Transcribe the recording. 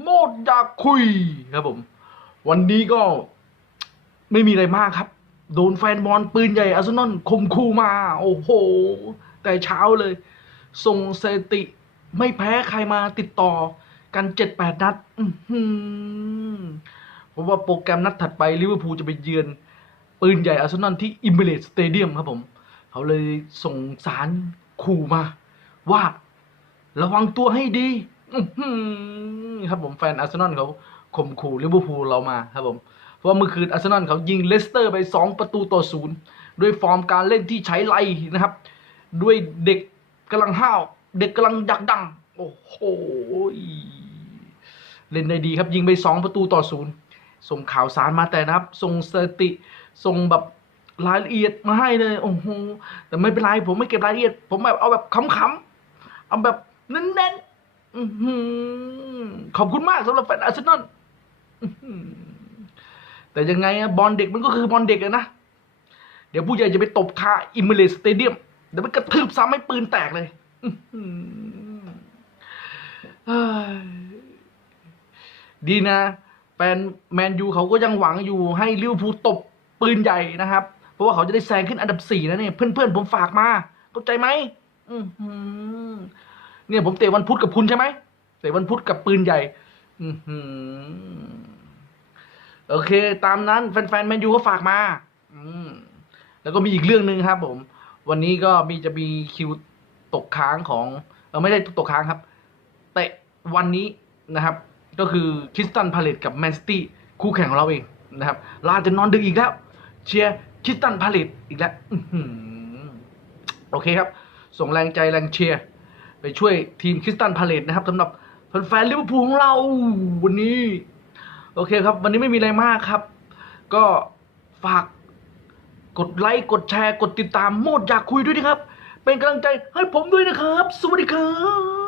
โมดยครับผม วันนี้ก็ไม่มีอะไรมากครับ โดนแฟนบอลปืนใหญ่อาร์เซนอลคมคู่มา โอ้โห แต่เช้าเลย ส่งสถิติไม่แพ้ใครมาติดต่อกันเจ็ดแปดนัดเพราะว่าโปรแกรมนัดถัดไปลิเวอร์พูลจะไปเยือน ปืนใหญ่อาร์เซนอลที่อิมเบเลสสเตเดียมครับผม เขาเลยส่งสารขู่มา ว่า ระวังตัวให้ดี ครับผมแฟนอาร์เซนอลเขาข่มขู่ลิเวอร์พูลเรามาครับผมเพราะว่าเมื่อคืนอาร์เซนอลเขายิงเลสเตอร์ไป 2 ประตูต่อศูนย์ด้วยฟอร์มการเล่นที่ใช้ไล่นะครับ ด้วยเด็กกำลังห้าว เด็กกำลังดักดัง โอ้โหเล่นได้ดีครับยิงไป 2 ประตูต่อศูนย์ส่งข่าวสารมาแต่นะครับ ส่งสติส่งแบบรายละเอียดมาให้เลยโอ้โหแต่ไม่เป็นไรผมไม่เก็บรายละเอียด ผมแบบเอาแบบขำๆเอาแบบเน้นๆ อื้อหือขอบคุณมากสำหรับแฟนอาร์เซนอลแต่ยังไงอะบอลเด็กมันก็คือบอลเด็กอะนะ เดี๋ยวผู้ใหญ่จะไปตบคาอิมเมเลสเตเดียมเดี๋ยวไปกระทืบซ้ำให้ปืนแตกเลยดีนะแฟนแมนยูเขาก็ยังหวังอยู่ให้ลิเวอร์พูลตบปืนใหญ่นะครับ เพราะว่าเขาจะได้แซงขึ้นอันดับสี่นะเนี่ย เพื่อนๆผมฝากมา เข้าใจไหมอือ เนี่ยผมเตะวันพุธกับคุณใช่ไหมเตะวันพุธกับปืนใหญ่อือหือโอเค ตามนั้น แฟนๆแมนยูก็ฝากมา อืมแล้วก็มีอีกเรื่องหนึ่งครับ ผม วันนี้ก็มีจะมีคิวตกค้างของเออไม่ได้ตกค้างครับ เตะวันนี้นะครับ ก็คือคริสตันพาเลตกับแมนซิตี้คู่แข่งของเราเองนะครับลาจะนอนดึกอีกแล้ว เชียร์คริสตันพาเลตอีกแล้วอื้อหือโอเคครับ ส่งแรงใจแรงเชียร์ ไปช่วยทีมคริสตันพาเลตนะครับสำหรับแฟนๆลิเวอร์พูลของเราวันนี้ โอเคครับ วันนี้ไม่มีอะไรมากครับ ก็ฝากกดไลค์กดแชร์กดติดตามโมดอยากคุยด้วยนะครับ เป็นกำลังใจให้ผมด้วยนะครับ สวัสดีครับ